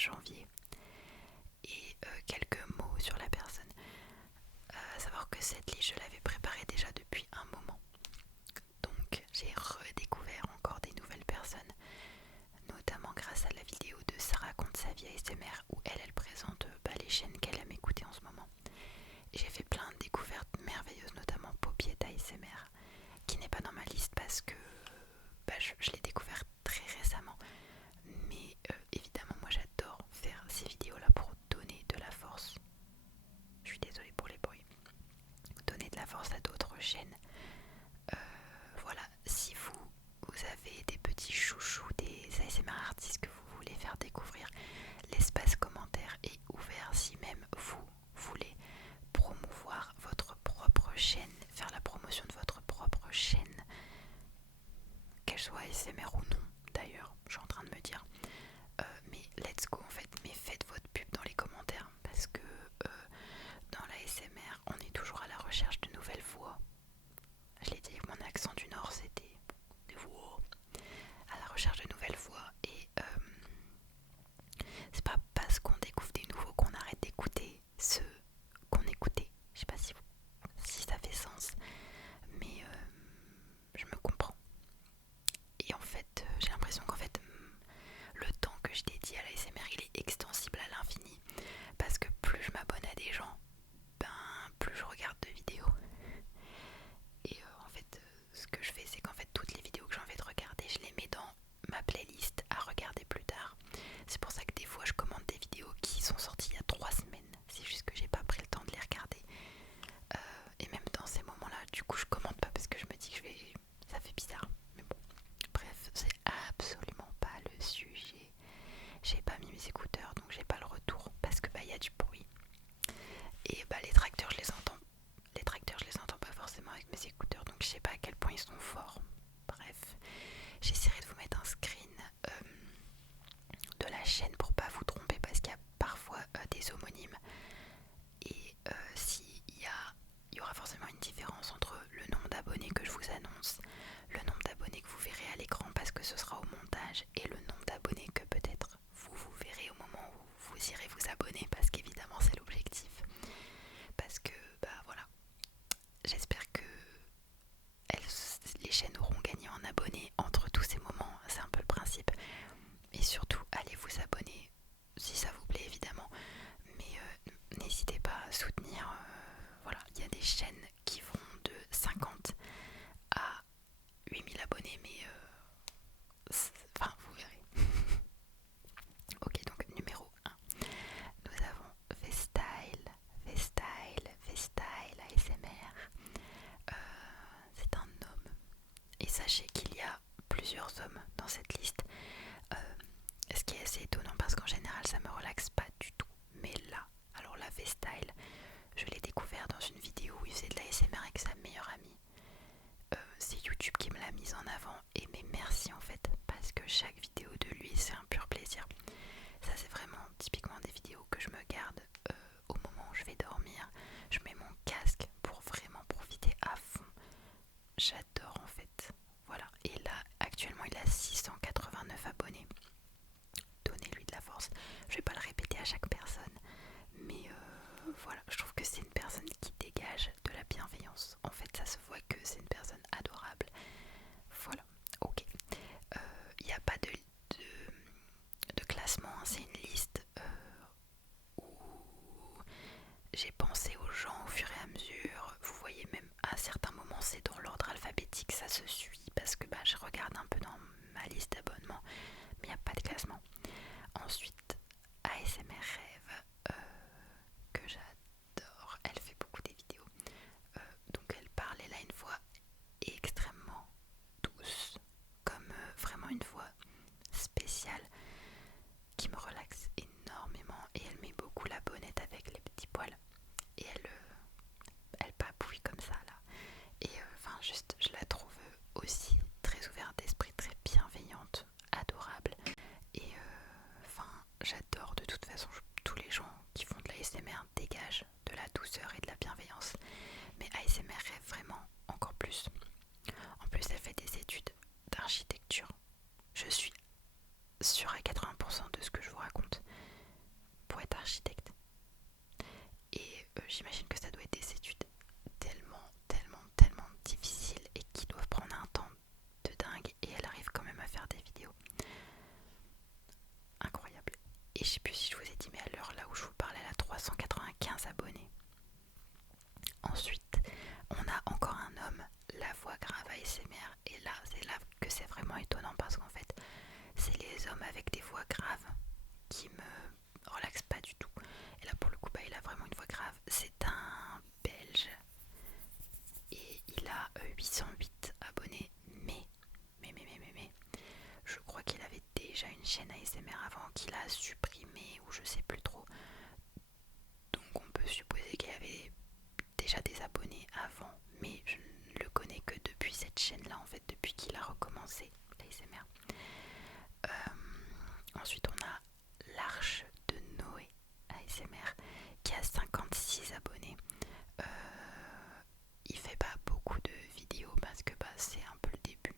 janvier. Et quelques mots sur la personne. À savoir que cette liste, je l'avais préparée déjà depuis un moment. Donc j'ai redécouvert encore des nouvelles personnes, notamment grâce à la vidéo de Sarah raconte sa vie ASMR où elle présente les chaînes qu'elle aime écouter en ce moment. Et j'ai fait plein de découvertes merveilleuses, notamment Popiette ASMR, qui n'est pas dans ma liste parce que je l'ai découvert très récemment. Mais évidemment, moi j'adore faire ces vidéos-là pour donner de la force. Je suis désolée pour les bruits. Donner de la force à d'autres chaînes. Voilà, si vous avez des petits chouchous, des ASMR artistes que vous voulez faire découvrir, l'espace commentaire est ouvert. Si même vous voulez promouvoir votre propre chaîne, faire la promotion de votre propre chaîne, qu'elle soit ASMR ou non d'ailleurs, je suis en train de me dire, mais let's go en fait, mais faites votre pub dans les commentaires parce que dans l'ASMR on est toujours à la recherche de nouvelles voix. Je l'ai dit avec mon accent du Nord, c'était des voix, à la recherche de nouvelles voix. Et c'est pas parce qu'on découvre des nouveaux qu'on arrête d'écouter ceux qu'on écoutait. Je sais pas si ça fait sens, mais je me comprends. Et en fait, j'ai l'impression qu'en fait, le temps que je dédie à l'ASMR, il est extensible à l'infini. Parce que plus je m'abonne à des gens, plus je regarde de vidéos. Et en fait, ce que je fais, c'est qu'en fait, toutes les vidéos que j'ai envie de regarder, je les mets dans ma playlist à regarder plus tard. C'est pour ça que des fois, je commande des vidéos qui sont sorties il y a 3 semaines. C'est juste que j'ai pas pris le temps de les regarder. Et même dans ces moments-là, du coup, je commande pas parce que je me dis que ça fait bizarre. Mais bon, bref, c'est absolument pas le sujet. J'ai pas mis mes écouteurs, donc j'ai pas le retour parce que y a du bruit. Et les tracteurs, je les entends. Les tracteurs, je les entends pas forcément avec mes écouteurs, donc je sais pas à quel point ils sont forts. Bref, j'essaierai de vous mettre un screen de la chaîne pour pas vous tromper parce qu'il y a parfois des homonymes. Et il y aura forcément une différence entre le nombre d'abonnés que je vous annonce, le nombre d'abonnés que vous verrez à l'écran parce que ce sera au montage, et le nombre d'abonnés que peut-être vous verrez au moment où vous irez vous abonner parce qu'évidemment c'est l'objectif. Parce que voilà, j'espère que les chaînes auront gagné en abonnés entre tous ces moments, c'est un peu le principe. Et surtout, allez vous abonner si ça vous plaît évidemment, mais n'hésitez pas à soutenir. Voilà, il y a des chaînes qui vont de 50 à 8000 abonnés, mais enfin vous verrez. Ok, donc numéro 1, nous avons Vestyle ASMR. C'est un homme. Et sachez qu'il y a plusieurs hommes dans cette liste. Ce qui est assez étonnant parce qu'en général ça me relaxe pas du tout. Mais là, alors la Vestyle, je l'ai découvert dans une vidéo où il faisait de la ASMR avec sa meilleure amie. C'est YouTube qui me l'a mise en avant et mais merci en fait parce que chaque vidéo de lui c'est un pur plaisir. Ça c'est vraiment typiquement des vidéos que je me garde au moment où je vais dormir. Je mets mon casque pour vraiment profiter à fond. J'adore en fait. Voilà. Et là actuellement il a 689 abonnés. Donnez-lui de la force. Je vais pas le répéter à chaque personne, mais voilà, je trouve que c'est une personne qui dégage de la bienveillance. En fait, ça se voit que c'est une personne adorable. Voilà, ok. Il n'y a pas de classement, hein. C'est une liste où j'ai pensé aux gens au fur et à mesure. Vous voyez, même à certains moments, c'est dans l'ordre alphabétique, ça se suit parce que je regarde un peu dans ma liste d'abonnements, mais il n'y a pas de classement. Ensuite, ASMR Rêve, que j'adore. Elle fait beaucoup des vidéos. Donc elle parle, elle a une voix extrêmement douce, comme vraiment une voix spéciale qui me relaxe énormément. Et elle met beaucoup la bonnette avec les petits poils. Et elle papouille comme ça là. Et juste, je la trouve aussi très ouverte d'esprit, très bienveillante, adorable. Et j'adore de toute façon tous les gens qui font de l'ASMR dégagent de la douceur et de la bienveillance. Mais ASMR rêve vraiment encore plus. En plus, elle fait des études d'architecture. Je suis sûre à 80% de ce que je vous raconte. architecte. Et j'imagine que ça doit être des études tellement difficiles et qui doivent prendre un temps de dingue. Et elle arrive quand même à faire des vidéos. Incroyable. Et je sais plus si je vous ai dit, mais à l'heure là où je vous parle, elle a 395 abonnés. Ensuite, on a encore un homme, la voix grave ASMR. Et là, c'est là que c'est vraiment étonnant parce qu'en fait, c'est les hommes avec des voix graves qui me relaxent pas du tout. Et là, pour le coup, il a vraiment une voix grave. C'est un Belge et il a 808 abonnés. Mais, je crois qu'il avait déjà une chaîne ASMR avant qu'il a supprimé ou je sais plus trop. Donc on peut supposer qu'il y avait déjà des abonnés avant, mais je ne le connais que depuis cette chaîne-là, en fait, depuis qu'il a recommencé l'ASMR. Ensuite, on a l'Arche de Noé ASMR qui a 56 abonnés. Il fait pas beaucoup de vidéos parce que c'est un peu le début.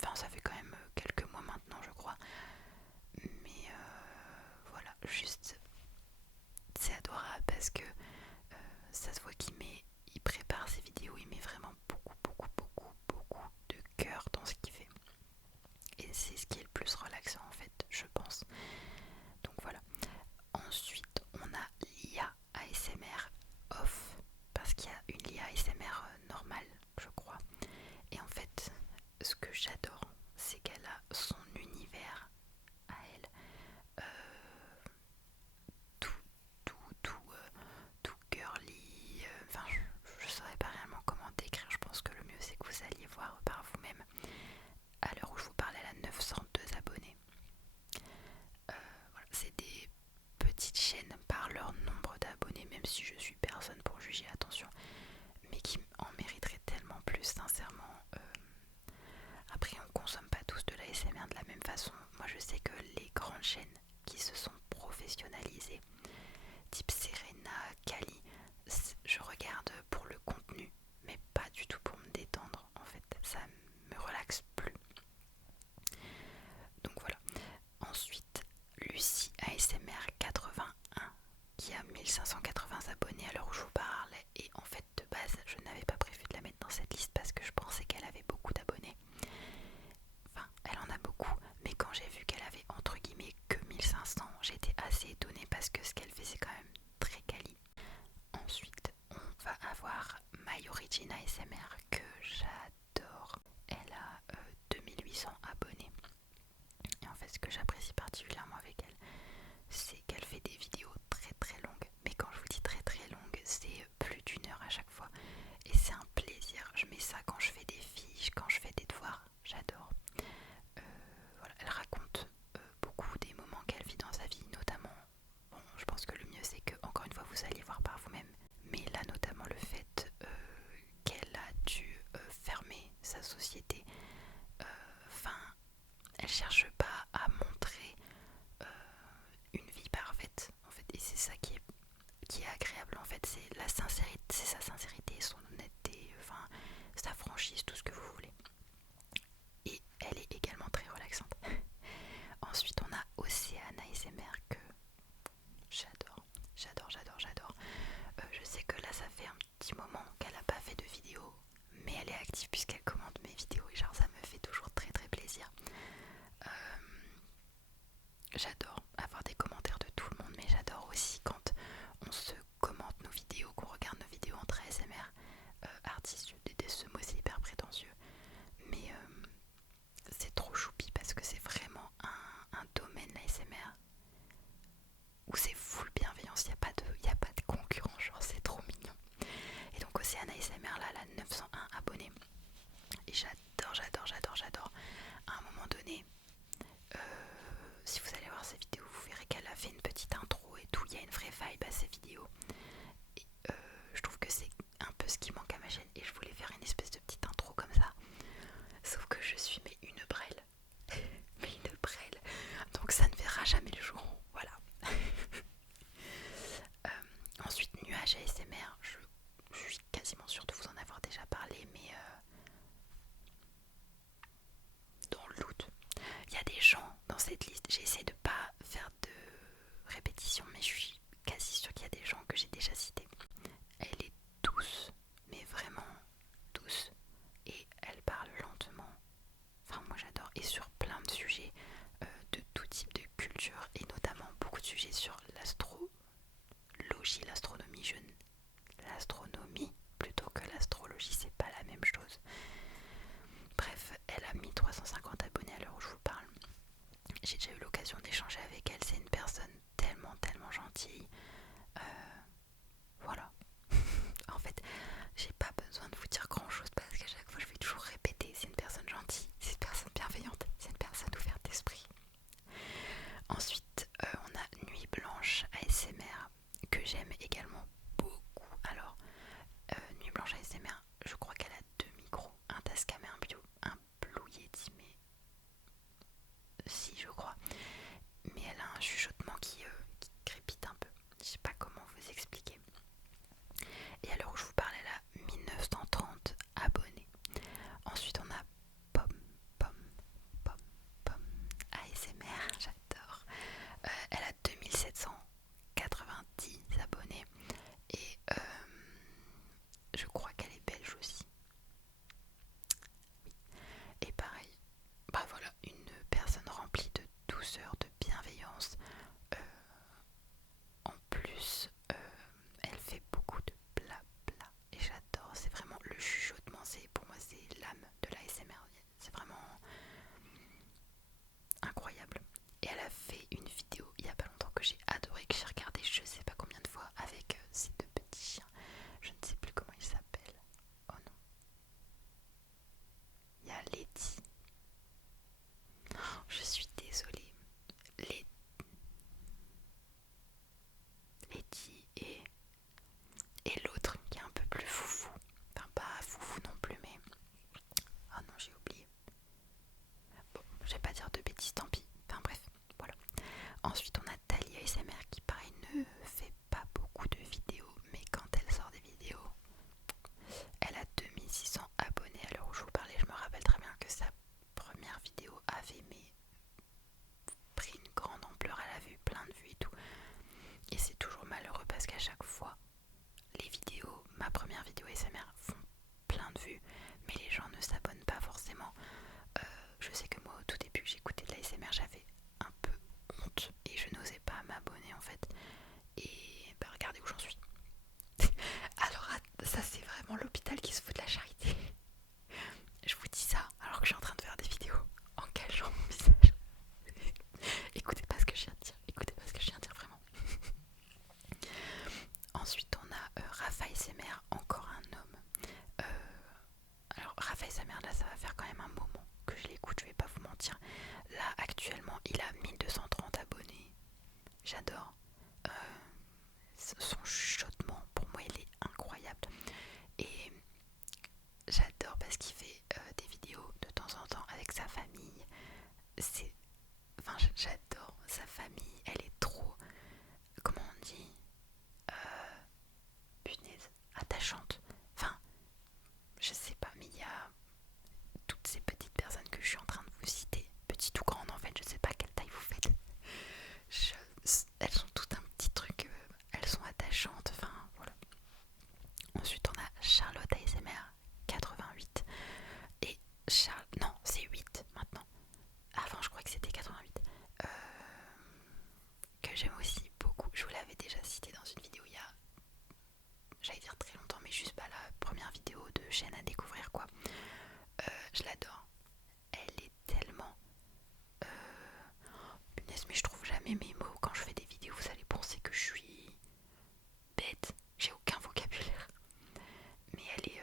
Enfin, ça fait quand même quelques mois maintenant, je crois. Mais voilà, juste c'est adorable parce que ça se voit il prépare ses vidéos, il met vraiment beaucoup de cœur dans ce qu'il fait. Et c'est ce qui est le plus relaxant en fait, je pense. Donc voilà. Ensuite, on a l'IA ASMR off parce qu'il y a une IA ASMR normale, je crois. Et en fait, ce que j'adore, c'est qu'elle a son univers à elle. Tout, tout girly. Enfin, je ne saurais pas réellement comment décrire. Je pense que le mieux, c'est que vous alliez voir par vous-même. À l'heure où je vous parle, elle a 902 abonnés. Voilà, c'est des petites chaînes par leur nombre d'abonnés, même si je suis personne pour juger, attention, mais qui en mériteraient tellement plus, sincèrement. Après, on consomme pas tous de la l'ASMR de la même façon. Moi, je sais que les grandes chaînes qui se sont professionnalisées, type Serena, Kali, je regarde pour le contenu, mais pas du tout pour me détendre. En fait, ça me relaxe plus. Donc voilà. Ensuite, Lucie ASMR 81 qui a 1580 abonnés à l'heure où je vous parle. Et en fait, de base, je n'avais pas prévu de la mettre dans cette liste parce que je pensais qu'elle avait beaucoup d'abonnés. Enfin, elle en a beaucoup, mais quand j'ai vu qu'elle avait entre guillemets que 1500, j'étais assez étonnée parce que ce qu'elle fait, c'est quand même très quali. Ensuite, on va avoir My Origin ASMR que j'adore. Elle a 2800 abonnés. Et en fait, ce que j'apprécie particulièrement avec elle, c'est qu'elle fait des vidéos très longues. Mais quand je vous dis très longues, c'est plus d'1 heure à chaque fois. Et c'est un plaisir. Je mets ça quand je fais des fiches, quand je fais des devoirs. J'adore. Voilà, elle raconte beaucoup des moments qu'elle vit dans sa vie, notamment. Bon, je pense que le mieux c'est que, encore une fois, vous allez voir par vous-même. Mais là, notamment le fait qu'elle a dû fermer sa société. Enfin, elle cherche pas à montrer une vie parfaite, en fait, et c'est ça qui est agréable, en fait, c'est la sincérité, c'est sa sincérité, son honnêteté, enfin, sa franchise, tout ce que vous voulez. Et elle est également très relaxante. Ensuite, on a Océane ASMR que j'adore. Je sais que là, ça fait un petit moment qu'elle n'a pas fait de vidéo, mais elle est active puisqu'elle commente mes vidéos et genre ça me fait toujours très plaisir. J'adore avoir des commentaires de tout le monde, mais j'adore aussi quand on se commente nos vidéos, qu'on regarde nos vidéos entre ASMR artistes. Je déteste ce mot, c'est hyper prétentieux, mais c'est trop choupi parce que c'est vraiment un domaine ASMR où c'est full bienveillance, il n'y a pas de concurrence, genre c'est trop mignon. Et donc Océane ASMR là, elle a 901 abonnés et j'adore. À un moment donné, si vous allez voir ces vidéos, vous verrez qu'elle a fait une petite intro et tout, il y a une vraie vibe à ces vidéos. Et je trouve que c'est un peu ce qui manque à ma chaîne et je voulais faire une espèce de petite intro comme ça. Sauf que je suis une brêle. Mais une brêle. Donc ça ne verra jamais le jour. Voilà. Ensuite, Nuage ASMR, je suis quasiment sûre de vous en avoir déjà parlé, mais dans le loot, il y a des gens dans cette liste. J'ai essayé de pas faire de répétition, mais je suis j'ai déjà citée. Elle est douce, mais vraiment douce, et elle parle lentement. Enfin, moi j'adore, et sur plein de sujets de tout type de culture, et notamment beaucoup de sujets sur l'astrologie, l'astronomie plutôt que l'astrologie, c'est pas la même chose. Bref, elle a 1350 abonnés à l'heure où je vous parle. J'ai déjà eu l'occasion d'échanger avec elle, c'est une personne tellement gentille. Voilà. En fait, j'ai pas besoin de vous dire grand chose parce qu'à chaque fois je vais toujours répéter, c'est une personne gentille, c'est une personne bienveillante, c'est une personne ouverte d'esprit. Ensuite, on a Nuit Blanche ASMR que j'aime également beaucoup. Alors, Nuit Blanche ASMR, je crois qu'elle a deux micros, un Tascam et un Blue Yeti, mais si je crois. Mais elle a un chuchotement qui crépite un peu. Je sais pas comment vous expliquer. Et à l'heure où je vous parle, elle a 1930 abonnés. Ensuite, on a Pomme ASMR, j'adore. Elle a 2790 abonnés. Et je crois qu'elle est belge aussi. Oui. Et pareil, bah voilà, une personne remplie de douceur, de bienveillance. En plus, elle fait beaucoup de blabla et j'adore. C'est vraiment le chuchotement, pour moi c'est l'âme de la l'ASMR. C'est vraiment incroyable. Et elle a fait une vidéo il y a pas longtemps que j'ai adoré, que j'ai regardé je sais pas combien de fois avec ces deux petits chiens. Je ne sais plus comment ils s'appellent. Oh non. Il y a Letty. Oh, je suis désolée. Letty et l'autre qui est un peu plus foufou. Enfin pas foufou non plus mais... Oh non, j'ai oublié. Bon, je vais pas dire de bêtises, tant pis. Enfin bref, voilà. Ensuite, on a Talia ASMR qui, pareil, ne fait pas beaucoup de vidéos, mais quand elle sort des vidéos, elle a 2600 abonnés à l'heure où je vous parlais. Je me rappelle très bien que sa première vidéo avait pris une grande ampleur, elle avait eu plein de vues et tout. Et c'est toujours malheureux parce qu'à chaque fois, les vidéos, ma première vidéo ASMR font plein de vues, mais les gens ne s'abonnent pas forcément. Je sais que moi au tout début j'écoutais de l'ASMR, j'avais un peu honte et je n'osais pas m'abonner en fait. Et bah regardez où j'en suis. Alors ça c'est vraiment l'hôpital qui se fout de la charité. Je vous dis ça alors que je suis en train de faire des vidéos en cachant mon visage. Écoutez pas ce que je viens de dire, écoutez pas ce que je viens de dire vraiment. Ensuite on a Rafa ASMR, encore un homme. Alors Rafa ASMR là ça va faire quand même un moment que je l'écoute, je vais pas vous mentir. Là actuellement il a 1230 abonnés. J'adore. Son chuchotement pour moi il est incroyable. Et j'adore parce qu'il fait des vidéos de temps en temps avec sa famille. Enfin j'adore sa famille, elle est trop... Comment on dit punaise, attachante. Enfin, je sais pas, mais il y a toutes ces petites personnes que je suis en train de vous citer, petites ou grandes en fait, je sais pas quelle taille vous faites. Elles ont tout un petit truc, elles sont attachantes, enfin voilà. Ensuite on a Charlotte ASMR 88 et non c'est 8 maintenant. Avant je crois que c'était 88. Que j'aime aussi beaucoup. Je vous l'avais déjà cité dans une vidéo il y a, j'allais dire très longtemps, mais juste pas la première vidéo de chaîne à découvrir quoi. Je l'adore. Elle est tellement... punaise, mais je trouve jamais mes mots quand je fais des vidéos. Vous allez penser que je suis bête. J'ai aucun vocabulaire. Mais elle est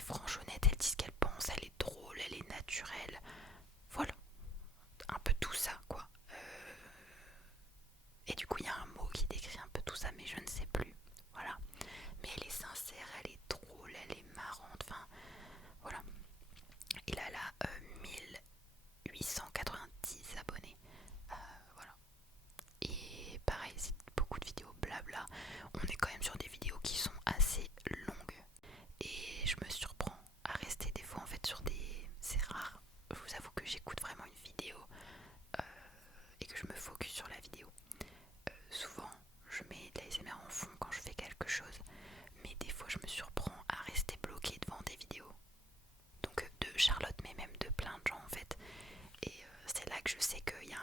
franche, honnête, elle dit ce qu'elle pense, elle est drôle, elle est naturelle. Voilà. Un peu tout ça quoi. Et du coup il y a un mot qui décrit un peu tout ça mais je ne sais plus. Voilà. Mais elle est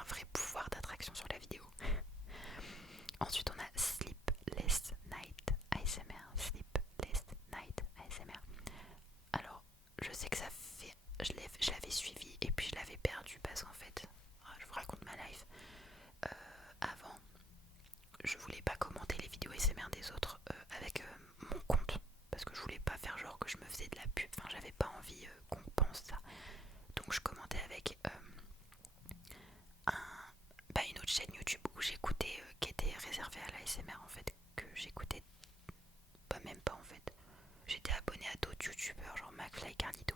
un vrai pouvoir d'attraction sur la vidéo. Ensuite on a Sleepless Night ASMR. Sleepless Night ASMR. Alors je sais que ça fait... Je l'avais suivi et puis je l'avais perdu parce qu'en fait, je vous raconte ma life. Avant, je voulais pas commenter les vidéos ASMR des autres avec mon compte parce que je voulais pas faire genre que je me faisais de la pub. Enfin, j'avais pas envie qu'on pense ça. Donc je commentais avec une autre chaîne YouTube où j'écoutais, qui était réservée à l'ASMR en fait, que j'écoutais pas même pas en fait. J'étais abonnée à d'autres youtubeurs genre McFly, Carlito,